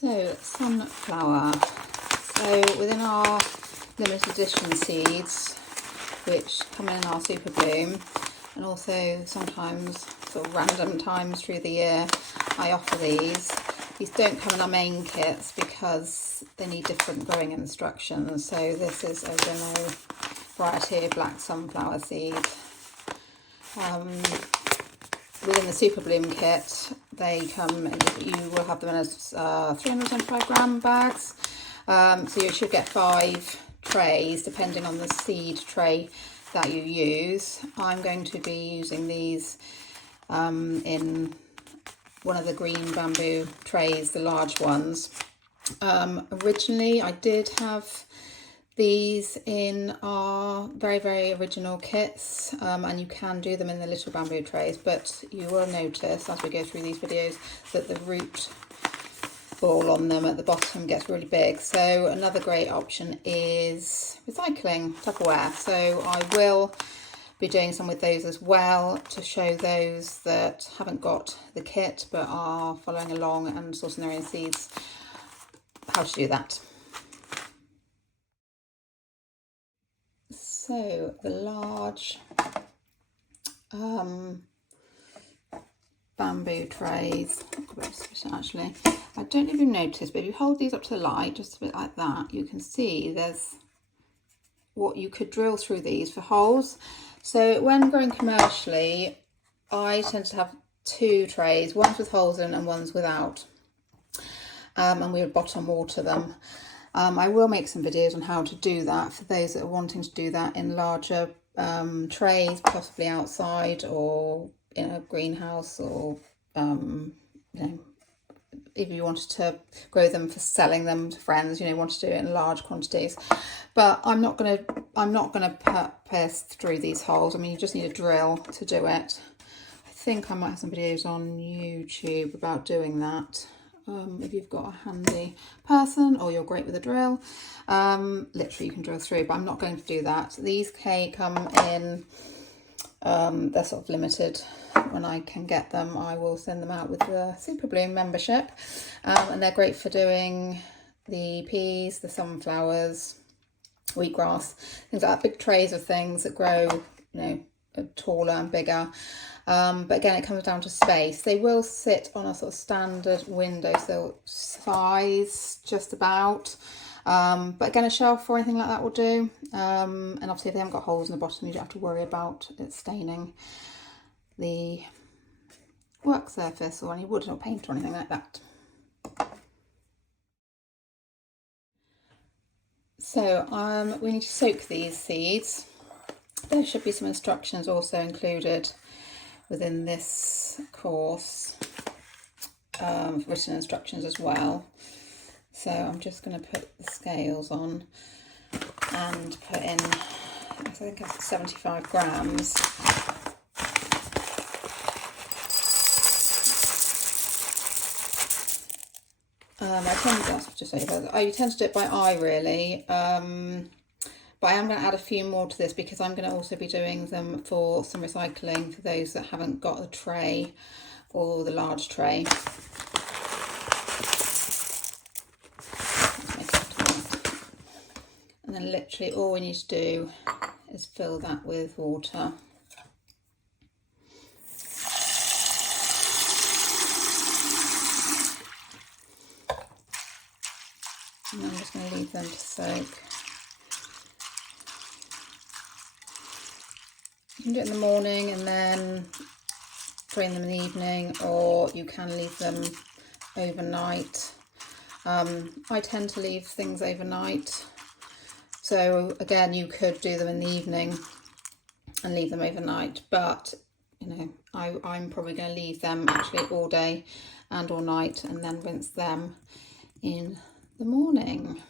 So sunflower. So within our limited edition seeds, which come in our super bloom, and also sometimes sort of random times through the year, I offer these. These don't come in our main kits because they need different growing instructions. So this is a Greeny variety of black sunflower seed. Within the super bloom kit, they come, you will have them in as 375 gram bags. So you should get 5 trays depending on the seed tray that you use. I'm going to be using these in one of the green bamboo trays, the large ones. Originally I did have these in our very original kits, and you can do them in the little bamboo trays, but you will notice as we go through these videos that the root ball on them at the bottom gets really big. So another great option is recycling Tupperware. So I will be doing some with those as well to show those that haven't got the kit but are following along and sourcing their own seeds, how to do that. So the large bamboo trays, actually, I don't know if you noticed, but if you hold these up to the light just a bit like that, you can see there's what you could drill through these for holes. So when growing commercially, I tend to have 2 trays, one's with holes in and one's without, and we would bottom water them. I will make some videos on how to do that for those that are wanting to do that in larger trays, possibly outside or in a greenhouse, or you know, if you wanted to grow them for selling them to friends, you know, want to do it in large quantities. But I'm not gonna pierce through these holes. I mean, you just need a drill to do it. I think I might have some videos on YouTube about doing that. If you've got a handy person or you're great with a drill, literally you can drill through, but I'm not going to do that. These come in, they're sort of limited. When I can get them, I will send them out with the Super Bloom membership, and they're great for doing the peas, the sunflowers, wheatgrass, things like that, big trays of things that grow, you know, taller and bigger. But again, it comes down to space. They will sit on a sort of standard windowsill size, just about. But again, a shelf or anything like that will do. And obviously if they haven't got holes in the bottom, you don't have to worry about it staining the work surface or any wood or paint or anything like that. So we need to soak these seeds. There should be some instructions also included within this course, written instructions as well. So I'm just going to put the scales on and put in, I think it's 75 grams. I tend to do it by eye really, but I am going to add a few more to this because I'm going to also be doing them for some recycling for those that haven't got the tray or the large tray. And then literally all we need to do is fill that with water. And I'm just going to leave them to soak. You can do it in the morning and then drain them in the evening, or you can leave them overnight. I tend to leave things overnight. So again, you could do them in the evening and leave them overnight, but you know, I'm probably going to leave them actually all day and all night and then rinse them in the morning.